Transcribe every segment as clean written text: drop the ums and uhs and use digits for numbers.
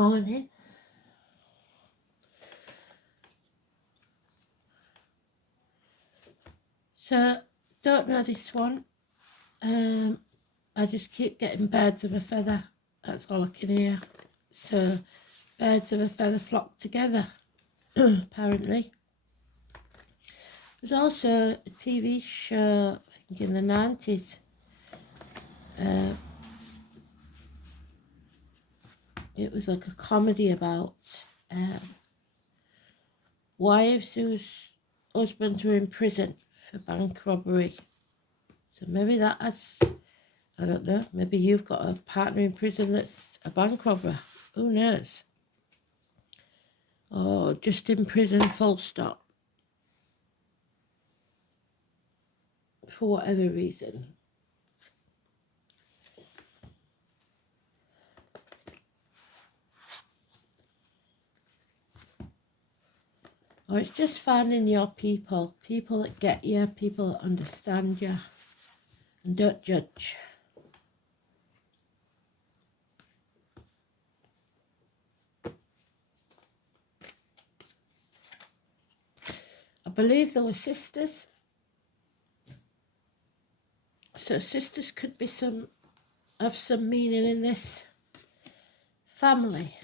morning. So, don't know this one. I just keep getting birds of a feather. That's all I can hear. So, birds of a feather flock together, apparently. There's also a TV show, I think in the 90s. It was like a comedy about wives whose husbands were in prison for bank robbery. So maybe that has, I don't know, maybe you've got a partner in prison that's a bank robber. Who knows? Or just in prison, full stop. For whatever reason. Or it's just finding your people that get you, people that understand you and don't judge. I believe there were sisters. So sisters could be have some meaning in this family.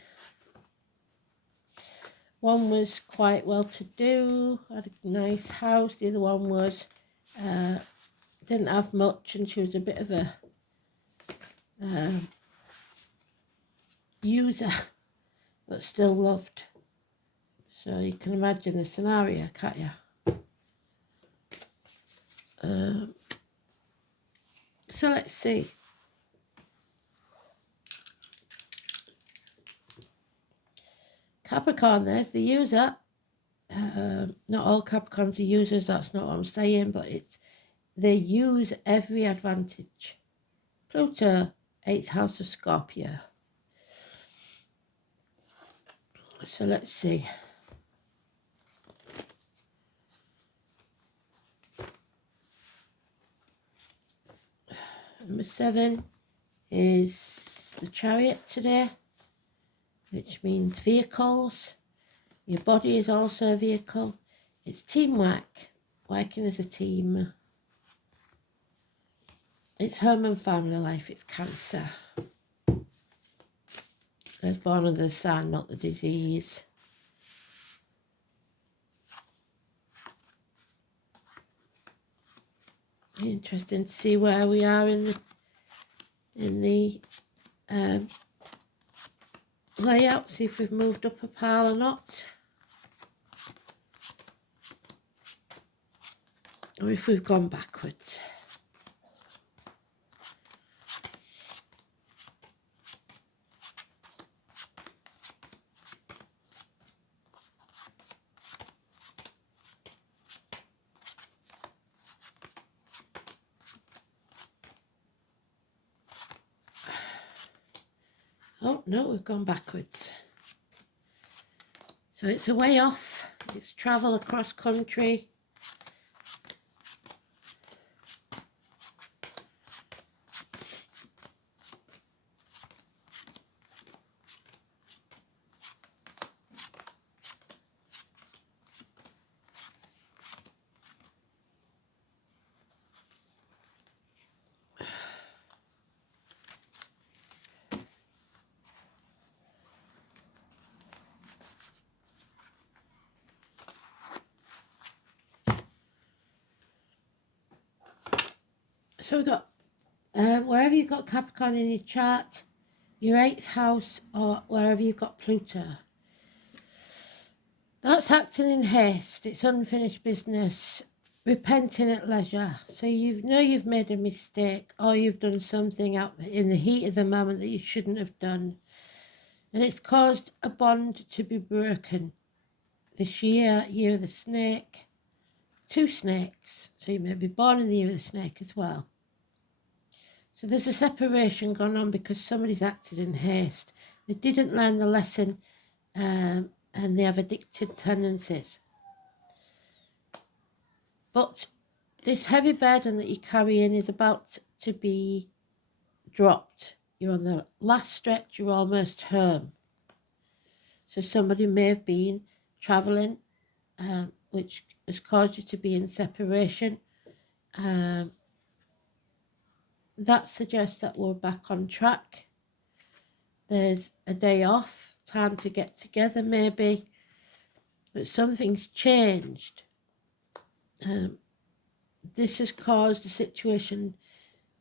One was quite well-to-do, had a nice house. The other one was didn't have much, and she was a bit of a user, but still loved. So you can imagine the scenario, can't you? So let's see. Capricorn, there's the user. Not all Capricorns are users, that's not what I'm saying, but they use every advantage. Pluto, 8th house of Scorpio. So let's see. Number 7 is the Chariot today, which means vehicles. Your body is also a vehicle. It's teamwork, working as a team. It's home and family life, it's Cancer. There's born of the sun, not the disease. Interesting to see where we are in the layout, see if we've moved up a pile or not. Or if we've gone backwards. Oh, no, we've gone backwards. So it's a way off. It's travel across country. So we've got, wherever you've got Capricorn in your chart, your 8th house, or wherever you've got Pluto, that's acting in haste. It's unfinished business, repenting at leisure. So you know you've made a mistake, or you've done something out in the heat of the moment that you shouldn't have done. And it's caused a bond to be broken. This year of the snake, 2 snakes. So you may be born in the year of the snake as well. So there's a separation going on because somebody's acted in haste. They didn't learn the lesson and they have addictive tendencies. But this heavy burden that you're carrying is about to be dropped. You're on the last stretch, you're almost home. So somebody may have been travelling, which has caused you to be in separation. That suggests that we're back on track. There's a day off, time to get together maybe, but something's changed. This has caused the situation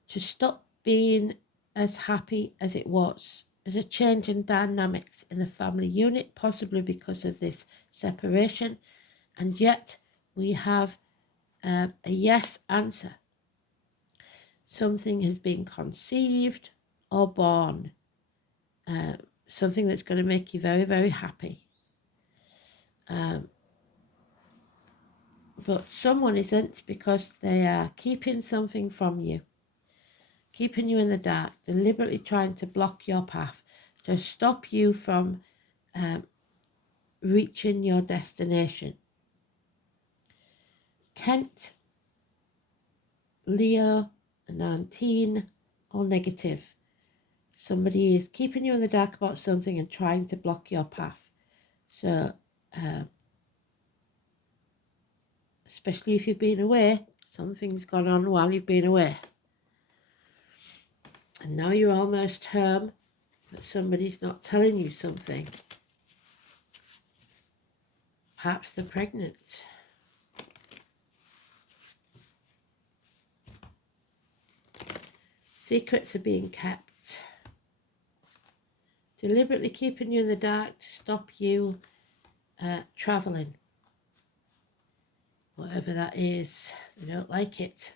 to stop being as happy as it was. There's a change in dynamics in the family unit, possibly because of this separation, and yet we have a yes answer. Something has been conceived or born, something that's going to make you very, very happy. But someone isn't, because they are keeping something from you, keeping you in the dark, deliberately trying to block your path, to stop you from reaching your destination. Kent, Leo, 19, all negative. Somebody is keeping you in the dark about something and trying to block your path. So, especially if you've been away, something's gone on while you've been away. And now you're almost home, but somebody's not telling you something. Perhaps they're pregnant. Secrets are being kept. Deliberately keeping you in the dark to stop you travelling. Whatever that is, they don't like it.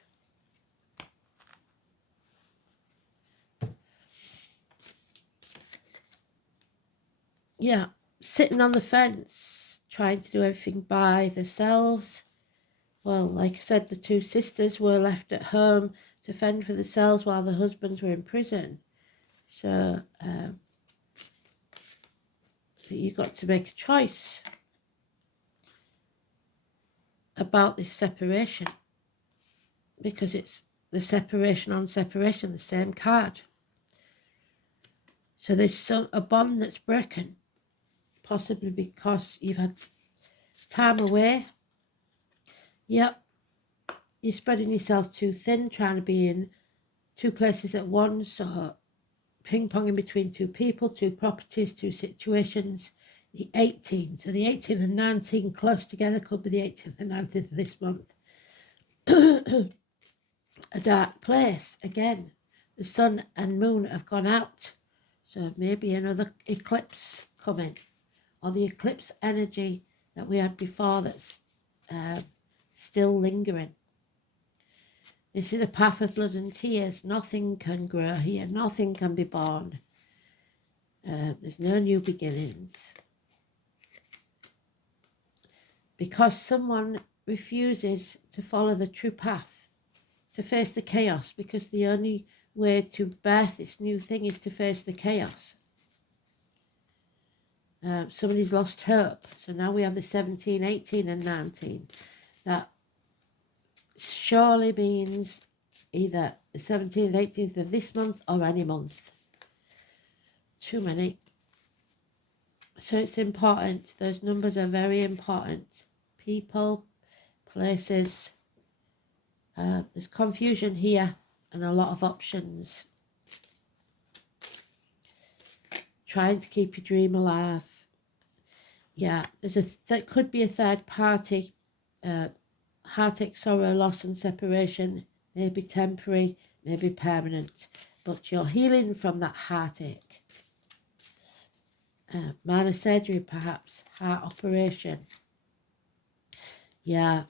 Yeah, sitting on the fence, trying to do everything by themselves. Well, like I said, the two sisters were left at home to fend for themselves while the husbands were in prison. So you got to make a choice about this separation, because it's the separation on separation, the same card. So there's a bond that's broken, possibly because you've had time away. Yep, you're spreading yourself too thin, trying to be in two places at once, or ping-ponging between two people, two properties, two situations. The 18, so the 18 and 19 close together, could be the 18th and 19th of this month. A dark place again. The sun and moon have gone out, so maybe another eclipse coming, or the eclipse energy that we had before that's still lingering. This is a path of blood and tears. Nothing can grow here. Nothing can be born. There's no new beginnings. Because someone refuses to follow the true path, to face the chaos, because the only way to birth this new thing is to face the chaos. Somebody's lost hope. So now we have the 17, 18 and 19. That surely means either the 17th, 18th of this month or any month. Too many. So it's important. Those numbers are very important. People, places. There's confusion here and a lot of options. Trying to keep your dream alive. Yeah, there could be a third party. Heartache, sorrow, loss and separation may be temporary, may be permanent, but you're healing from that heartache. Minor surgery perhaps, heart operation. Yeah,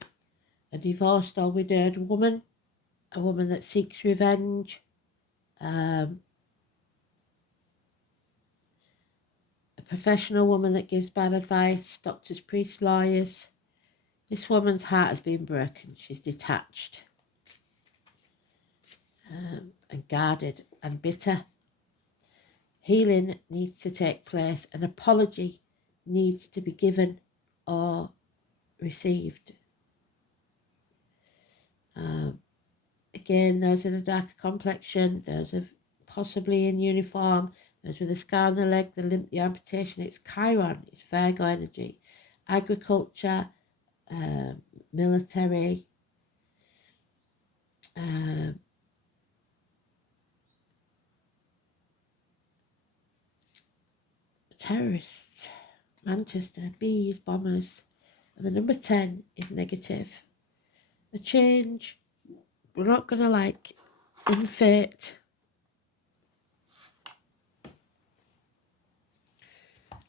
a divorced or widowed woman, a woman that seeks revenge, a professional woman that gives bad advice, doctors, priests, lawyers. This woman's heart has been broken. She's detached and guarded and bitter. Healing needs to take place. An apology needs to be given or received. Again, those in a darker complexion, those of possibly in uniform, Those with a scar on the leg, the limp, the amputation, it's Chiron, it's Virgo energy. Agriculture, military, terrorists, Manchester, bees, bombers. And the number 10 is negative. The change, we're not going to like in fate.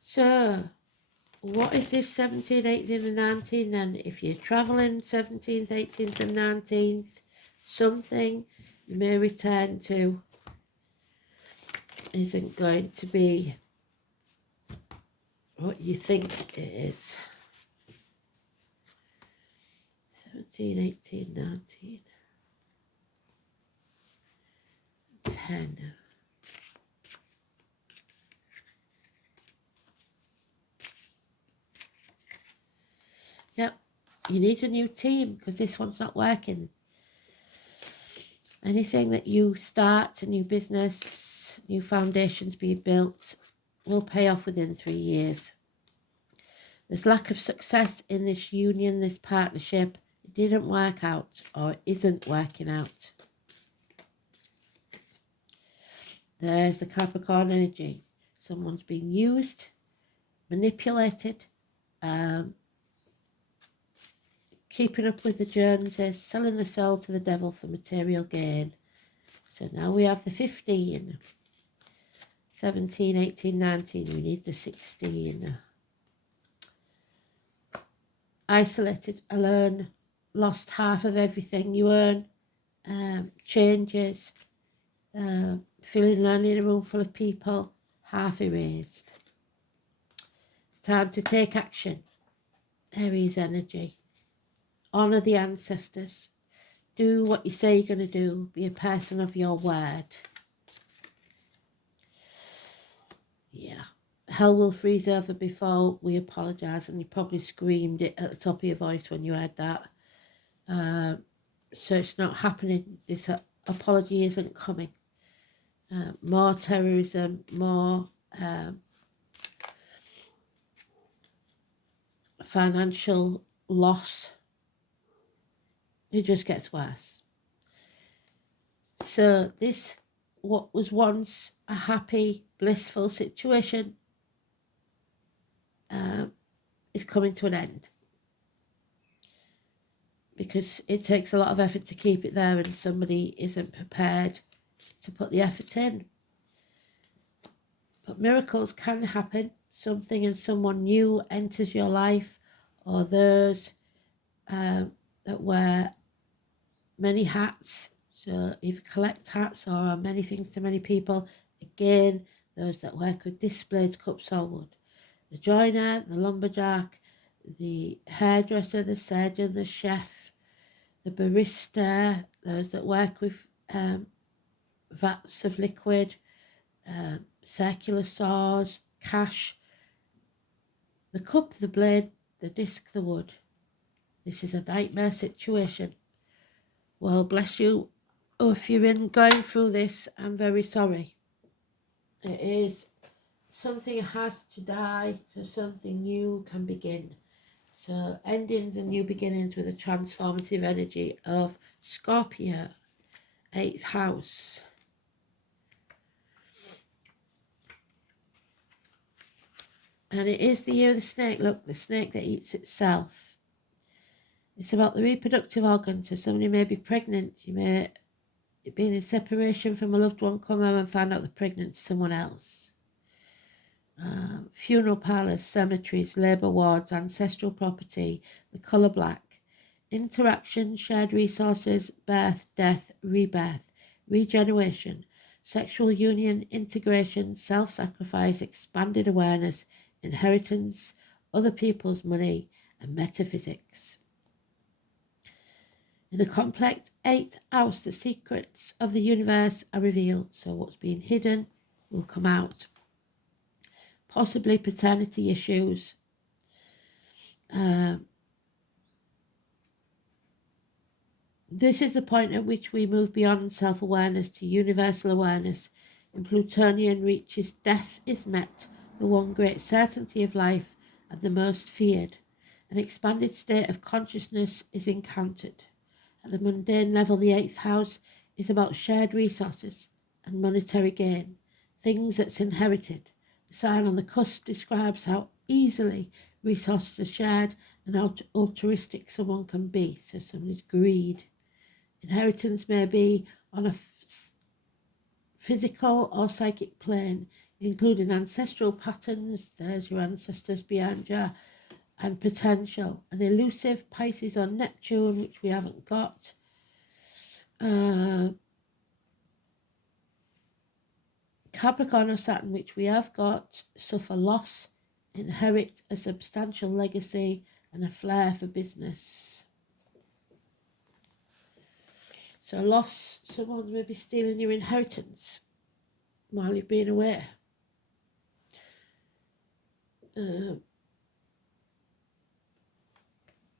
So, what is this 17th, 18th and 19th then? If you're travelling 17th, 18th and 19th, something you may return to isn't going to be what you think it is. 17, 18, 19, 10. Yep, you need a new team because this one's not working. Anything that you start, a new business, new foundations being built, will pay off within 3 years. There's lack of success in this union, this partnership. It didn't work out or isn't working out. There's the Capricorn energy. Someone's being used, manipulated, keeping up with the Joneses, selling the soul to the devil for material gain. So now we have the 15, 17, 18, 19. We need the 16. Isolated, alone, lost half of everything you earn, changes, feeling lonely in a room full of people, half erased. It's time to take action. Aries energy. Honour the ancestors. Do what you say you're going to do. Be a person of your word. Yeah. Hell will freeze over before we apologise, and you probably screamed it at the top of your voice when you heard that. So it's not happening. This apology isn't coming. More terrorism, more financial loss. It just gets worse. So this, what was once a happy, blissful situation, is coming to an end. Because it takes a lot of effort to keep it there, and somebody isn't prepared to put the effort in. But miracles can happen. Something and someone new enters your life, or those that wear many hats, so either collect hats or are many things to many people. Again, those that work with displays, cups or wood. The joiner, the lumberjack, the hairdresser, the surgeon, the chef, the barista, those that work with vats of liquid, circular saws, cash, the cup, the blade, the disc, the wood. This is a nightmare situation. Well, bless you. Oh, if you're going through this, I'm very sorry. It is, something has to die so something new can begin. So endings and new beginnings with a transformative energy of Scorpio, 8th house. And it is the year of the snake. Look, the snake that eats itself. It's about the reproductive organ. So somebody may be pregnant. You may be in separation from a loved one, come home and find out they're pregnant to someone else. Funeral parlours, cemeteries, labour wards, ancestral property, the colour black. Interaction, shared resources, birth, death, rebirth, regeneration, sexual union, integration, self-sacrifice, expanded awareness, inheritance, other people's money, and metaphysics. In the complex 8th house, the secrets of the universe are revealed. So what's been hidden will come out. Possibly paternity issues. This is the point at which we move beyond self-awareness to universal awareness. In Plutonian reaches, death is met, the one great certainty of life and the most feared. An expanded state of consciousness is encountered. At the mundane level, the eighth house is about shared resources and monetary gain, things that's inherited. The sign on the cusp describes how easily resources are shared and how altruistic someone can be. So somebody's greed. Inheritance may be on a physical or psychic plane, including ancestral patterns, there's your ancestors behind you, and potential. An elusive Pisces or Neptune, which we haven't got. Capricorn or Saturn, which we have got, suffer loss, inherit a substantial legacy, and a flair for business. So loss, someone may be stealing your inheritance while you've been away.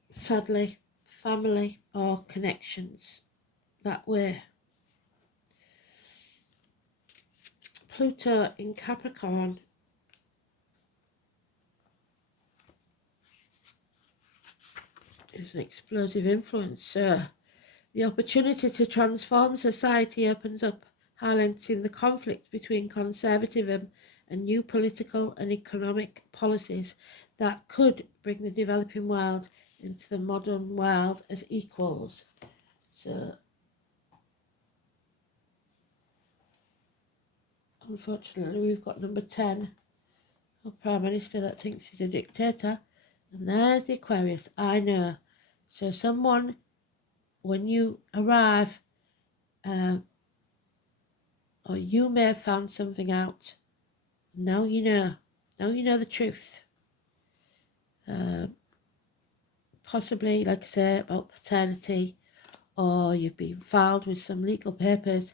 Sadly, family or connections that way. Pluto in Capricorn is an explosive influence. The opportunity to transform society opens up, highlighting the conflict between conservatism and new political and economic policies that could bring the developing world into the modern world as equals. So, unfortunately, we've got number 10, a Prime Minister that thinks he's a dictator. And there's the Aquarius, I know. So someone, when you arrive, or you may have found something out. Now you know. Now you know the truth. Possibly, like I say, about paternity, or you've been filed with some legal papers.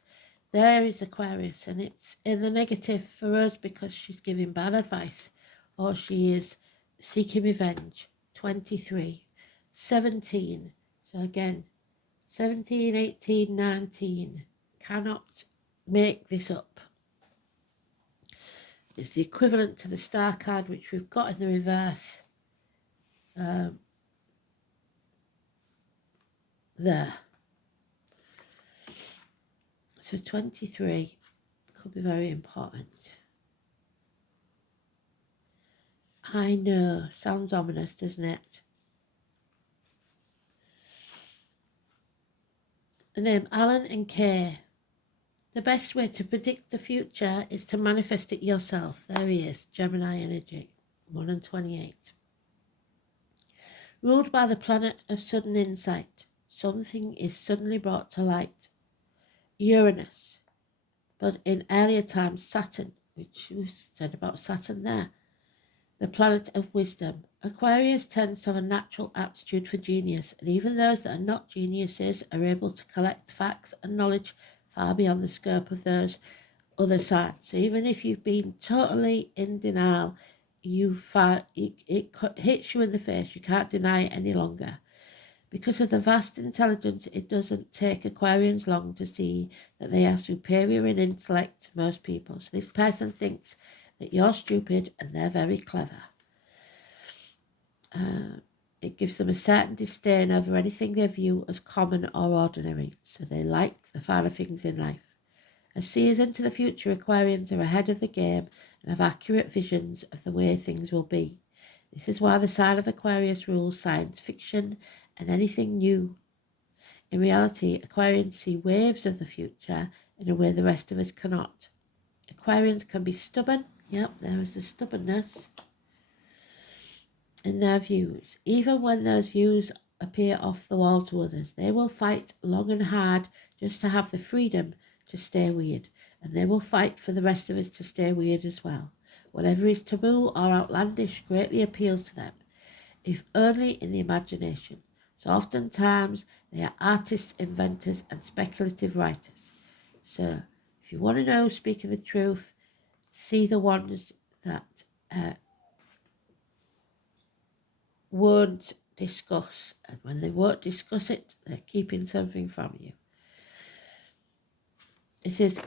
There is Aquarius, and it's in the negative for us because she's giving bad advice, or she is seeking revenge. 23, 17. So again, 17, 18, 19. Cannot make this up. It's the equivalent to the star card, which we've got in the reverse. There. So 23 could be very important. I know, sounds ominous, doesn't it? The name Alan and Kay. The best way to predict the future is to manifest it yourself. There he is, Gemini energy, 1 and 28. Ruled by the planet of sudden insight, something is suddenly brought to light. Uranus, but in earlier times Saturn, which we said about Saturn there, the planet of wisdom. Aquarius tends to have a natural aptitude for genius, and even those that are not geniuses are able to collect facts and knowledge far beyond the scope of those other signs. So even if you've been totally in denial, it hits you in the face. You can't deny it any longer. Because of the vast intelligence, it doesn't take Aquarians long to see that they are superior in intellect to most people. So this person thinks that you're stupid and they're very clever. It gives them a certain disdain over anything they view as common or ordinary. So they like the finer things in life. As seers into the future, Aquarians are ahead of the game and have accurate visions of the way things will be. This is why the sign of Aquarius rules science fiction and anything new. In reality, Aquarians see waves of the future in a way the rest of us cannot. Aquarians can be stubborn. Yep, there is the stubbornness in their views. Even when those views appear off the wall to others, they will fight long and hard just to have the freedom to stay weird. And they will fight for the rest of us to stay weird as well. Whatever is taboo or outlandish greatly appeals to them, if only in the imagination. So oftentimes they are artists, inventors, and speculative writers. So if you want to know, speaking the truth, see the ones that won't discuss. And when they won't discuss it, they're keeping something from you. It is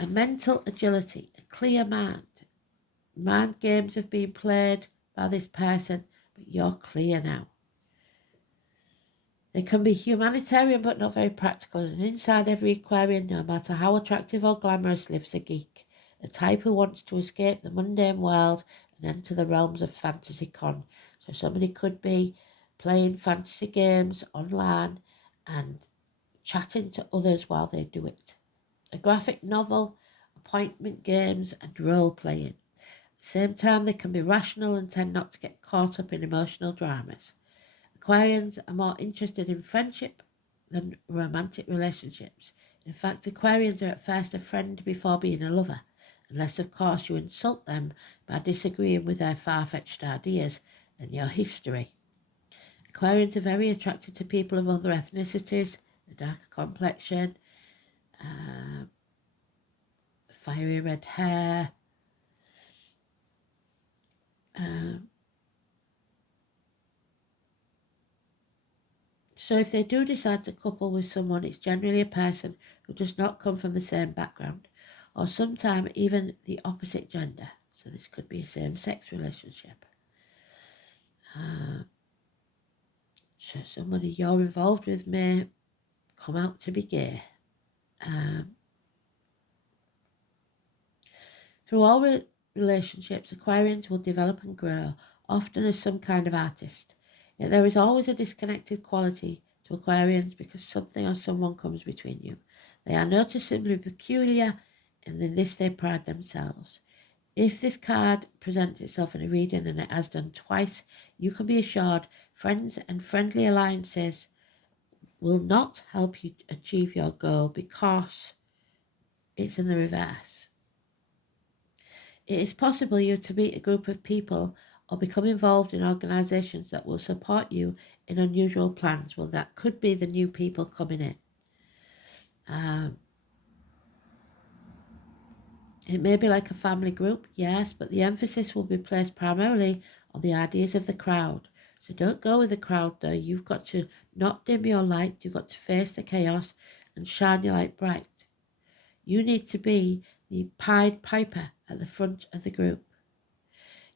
a mental agility, a clear mind. Mind games have been played by this person, but you're clear now. They can be humanitarian but not very practical, and inside every Aquarian, no matter how attractive or glamorous, lives a geek, a type who wants to escape the mundane world and enter the realms of fantasy con. So somebody could be playing fantasy games online and chatting to others while they do it. A graphic novel, appointment games, and role playing. At the same time, they can be rational and tend not to get caught up in emotional dramas. Aquarians are more interested in friendship than romantic relationships. In fact, Aquarians are at first a friend before being a lover, unless of course you insult them by disagreeing with their far-fetched ideas and your history. Aquarians are very attracted to people of other ethnicities, a darker complexion, fiery red hair, so if they do decide to couple with someone, it's generally a person who does not come from the same background, or sometimes even the opposite gender. So this could be a same-sex relationship. So somebody you're involved with may come out to be gay. Through all relationships, Aquarians will develop and grow, often as some kind of artist. Yet there is always a disconnected quality to Aquarians because something or someone comes between you. They are noticeably peculiar, and in this they pride themselves. If this card presents itself in a reading, and it has done twice, you can be assured friends and friendly alliances will not help you achieve your goal because it's in the reverse. It is possible you to meet a group of people or become involved in organisations that will support you in unusual plans. Well, that could be the new people coming in. It may be like a family group, yes, but the emphasis will be placed primarily on the ideas of the crowd. So don't go with the crowd, though. You've got to not dim your light. You've got to face the chaos and shine your light bright. You need to be the Pied Piper at the front of the group.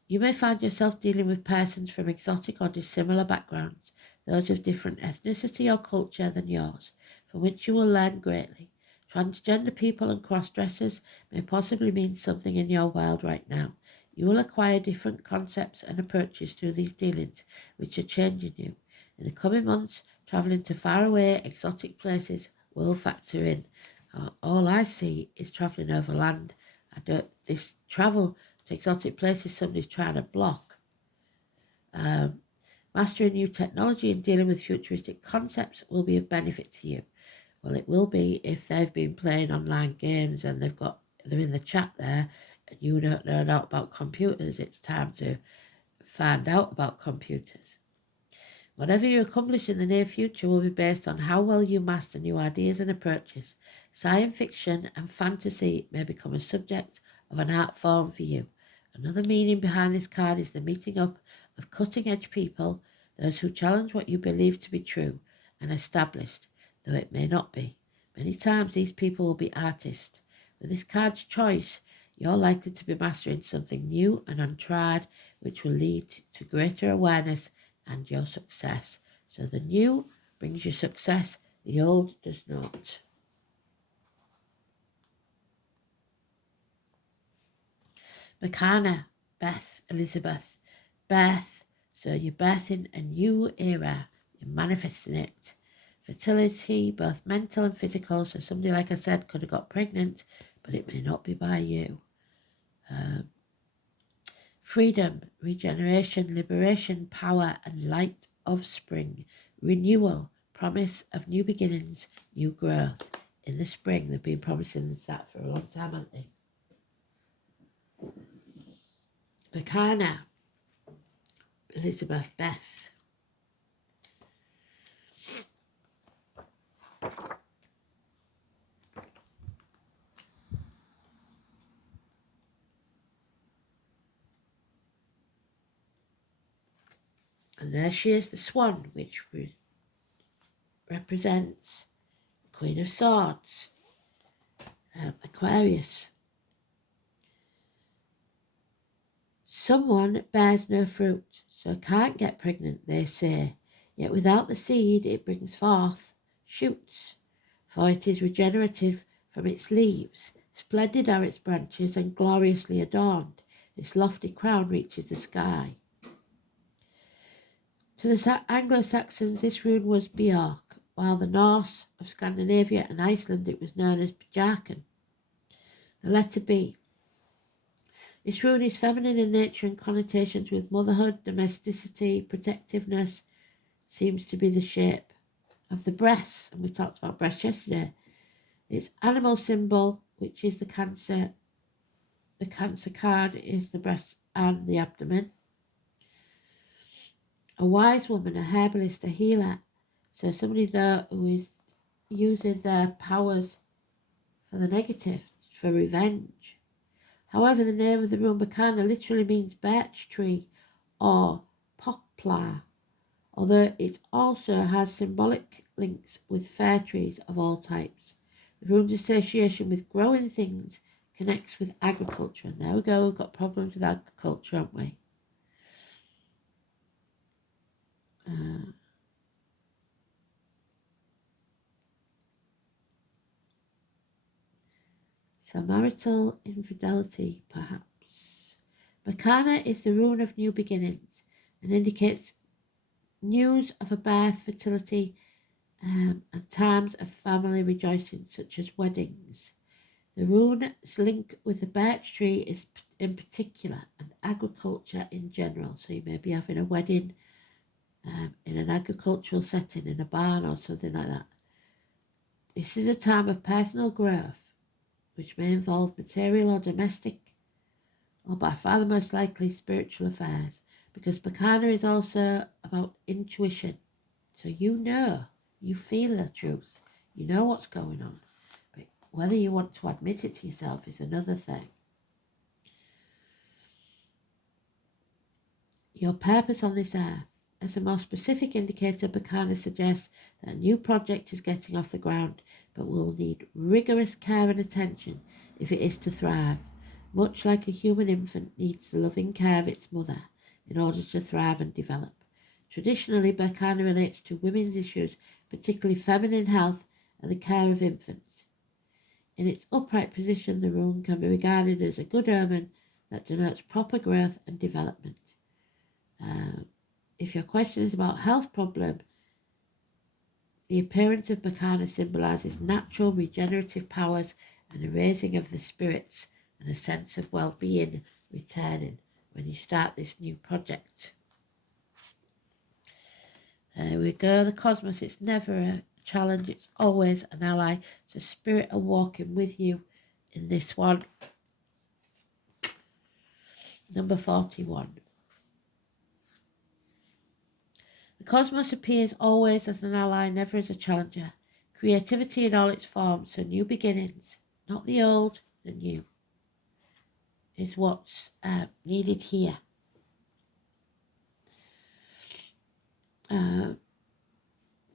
You may find yourself dealing with persons from exotic or dissimilar backgrounds, those of different ethnicity or culture than yours, from which you will learn greatly. Transgender people and cross-dressers may possibly mean something in your world right now. You will acquire different concepts and approaches through these dealings, which are changing you. In the coming months, travelling to faraway, exotic places will factor in. All I see is travelling over land. This travel to exotic places somebody's trying to block. Mastering new technology and dealing with futuristic concepts will be of benefit to you. Well, it will be if they've been playing online games and they're in the chat there and you don't know about computers. It's time to find out about computers. Whatever you accomplish in the near future will be based on how well you master new ideas and approaches. Science fiction and fantasy may become a subject of an art form for you. Another meaning behind this card is the meeting up of cutting-edge people, those who challenge what you believe to be true and established, though it may not be. Many times these people will be artists. With this card's choice, you're likely to be mastering something new and untried, which will lead to greater awareness and your success. So the new brings you success, the old does not. Makana, Beth, Elizabeth, Beth. So you're birthing a new era. You're manifesting it. Fertility, both mental and physical. So somebody, like I said, could have got pregnant, but it may not be by you. Freedom, regeneration, liberation, power, and light of spring. Renewal, promise of new beginnings, new growth. In the spring, they've been promising that for a long time, haven't they? Makana, Elizabeth, Beth. And there she is, the swan, which represents the Queen of Swords. Aquarius. Someone bears no fruit, so can't get pregnant, they say. Yet without the seed it brings forth shoots, for it is regenerative from its leaves. Splendid are its branches and gloriously adorned. Its lofty crown reaches the sky. To the Anglo-Saxons this rune was Björk, while the Norse of Scandinavia and Iceland it was known as Bjarken. The letter B. This rune is feminine in nature and connotations with motherhood, domesticity, protectiveness. Seems to be the shape of the breast, and we talked about breast yesterday. Its animal symbol, which is the Cancer. The Cancer card is the breast and the abdomen. A wise woman, a herbalist, a healer. So somebody there who is using their powers for the negative, for revenge. However, the name of the rune Bacana literally means birch tree or poplar, although it also has symbolic links with fir trees of all types. The rune's association with growing things connects with agriculture. And there we go, we've got problems with agriculture, haven't we? So marital infidelity, perhaps. Bacana is the rune of new beginnings and indicates news of a birth, fertility, and times of family rejoicing, such as weddings. The rune's link with the birch tree is in particular, and agriculture in general. So you may be having a wedding in an agricultural setting, in a barn or something like that. This is a time of personal growth, which may involve material or domestic, or by far the most likely spiritual affairs, because Bacana is also about intuition. So you feel the truth, you know what's going on, but whether you want to admit it to yourself is another thing. Your purpose on this earth. As a more specific indicator, Bacana suggests that a new project is getting off the ground, but will need rigorous care and attention if it is to thrive, much like a human infant needs the loving care of its mother in order to thrive and develop. Traditionally, Bacana relates to women's issues, particularly feminine health and the care of infants. In its upright position, the rune can be regarded as a good omen that denotes proper growth and development. If your question is about health problem, the appearance of Bacana symbolises natural regenerative powers and a raising of the spirits and a sense of well-being returning when you start this new project. There we go, the cosmos, it's never a challenge, it's always an ally. So spirit are walking with you in this one. Number 41. The cosmos appears always as an ally, never as a challenger. Creativity in all its forms, so new beginnings, not the old, the new, is what's needed here.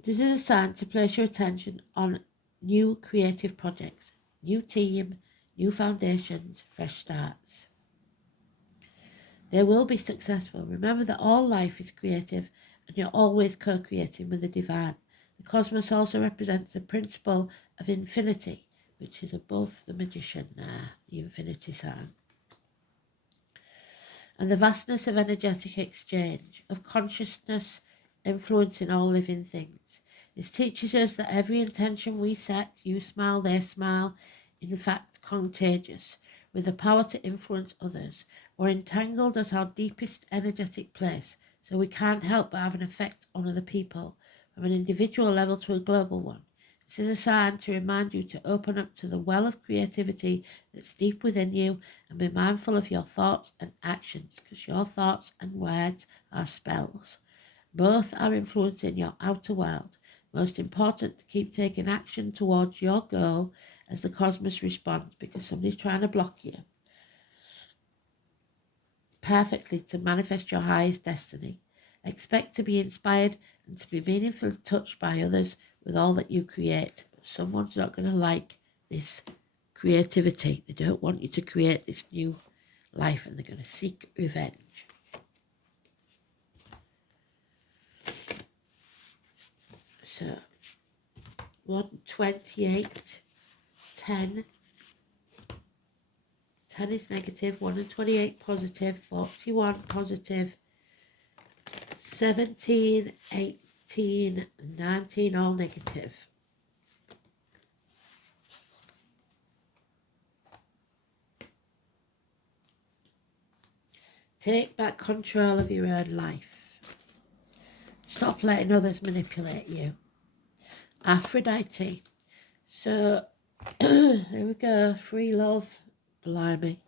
This is a sign to place your attention on new creative projects, new team, new foundations, fresh starts. They will be successful. Remember that all life is creative and you're always co-creating with the divine. The cosmos also represents the principle of infinity, which is above the magician there, the infinity sign. And the vastness of energetic exchange, of consciousness influencing all living things. This teaches us that every intention we set, you smile, they smile, in fact contagious, with the power to influence others. We're entangled at our deepest energetic place, so we can't help but have an effect on other people, from an individual level to a global one. This is a sign to remind you to open up to the well of creativity that's deep within you and be mindful of your thoughts and actions, because your thoughts and words are spells. Both are influencing your outer world. Most important to keep taking action towards your goal as the cosmos responds, because somebody's trying to block you perfectly to manifest your highest destiny. Expect to be inspired and to be meaningfully touched by others with all that you create. Someone's not going to like this creativity. They don't want you to create this new life, and they're going to seek revenge. So 128, 10. 10 is negative, 1 and 28 positive, 41 positive, 17, 18, 19 all negative. Take back control of your own life. Stop letting others manipulate you. Aphrodite. So, here we go. Free love. Blimey.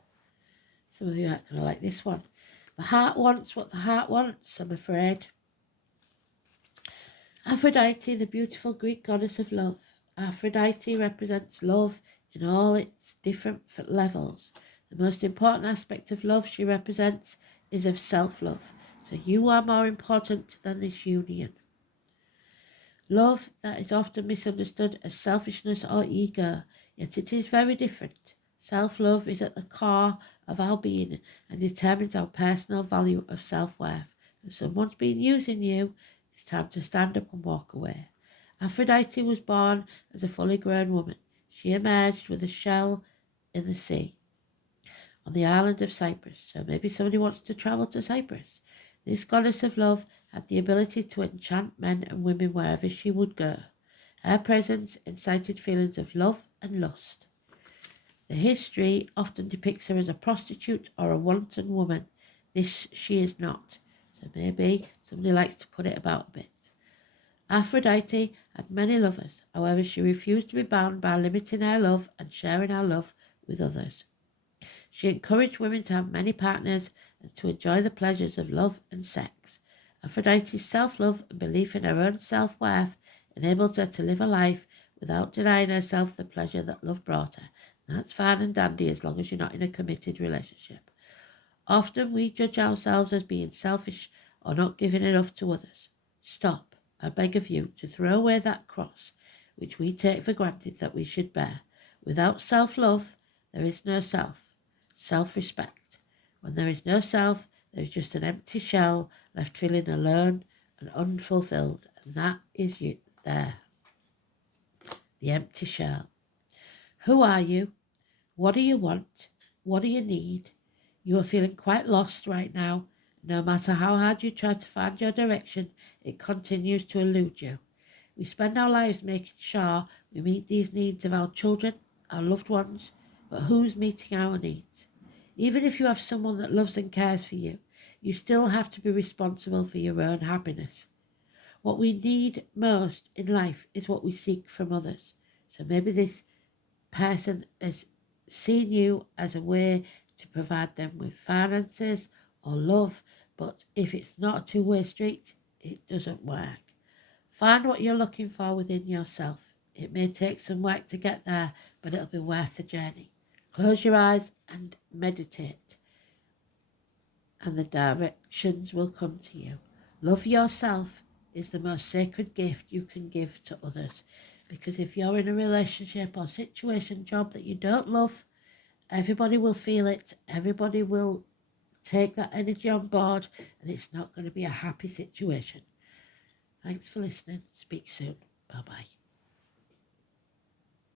Some of you aren't going to like this one. The heart wants what the heart wants, I'm afraid. Aphrodite, the beautiful Greek goddess of love. Aphrodite represents love in all its different levels. The most important aspect of love she represents is of self-love. So you are more important than this union. Love that is often misunderstood as selfishness or ego, yet it is very different. Self-love is at the core of our being and determines our personal value of self-worth. If someone's been using you, it's time to stand up and walk away. Aphrodite was born as a fully grown woman. She emerged with a shell in the sea on the island of Cyprus. So maybe somebody wants to travel to Cyprus. This goddess of love had the ability to enchant men and women wherever she would go. Her presence incited feelings of love and lust. The history often depicts her as a prostitute or a wanton woman. This she is not. So maybe somebody likes to put it about a bit. Aphrodite had many lovers. However, she refused to be bound by limiting her love and sharing her love with others. She encouraged women to have many partners and to enjoy the pleasures of love and sex. Aphrodite's self-love and belief in her own self-worth enables her to live a life without denying herself the pleasure that love brought her. That's fine and dandy as long as you're not in a committed relationship. Often we judge ourselves as being selfish or not giving enough to others. Stop, I beg of you, to throw away that cross which we take for granted that we should bear. Without self-love, there is no self. Self-respect. When there is no self, there is just an empty shell left feeling alone and unfulfilled. And that is you there. The empty shell. Who are you? What do you want? What do you need? You are feeling quite lost right now. No matter how hard you try to find your direction, it continues to elude you. We spend our lives making sure we meet these needs of our children, our loved ones, but who's meeting our needs? Even if you have someone that loves and cares for you, you still have to be responsible for your own happiness. What we need most in life is what we seek from others. So maybe this person has seen you as a way to provide them with finances or love, but if it's not a two-way street, it doesn't work. Find what you're looking for within yourself. It may take some work to get there, but it'll be worth the journey. Close your eyes and meditate, and the directions will come to you. Love yourself is the most sacred gift you can give to others, because if you're in a relationship or situation, job that you don't love, everybody will feel it. Everybody will take that energy on board, and it's not going to be a happy situation. Thanks for listening. Speak soon. Bye-bye.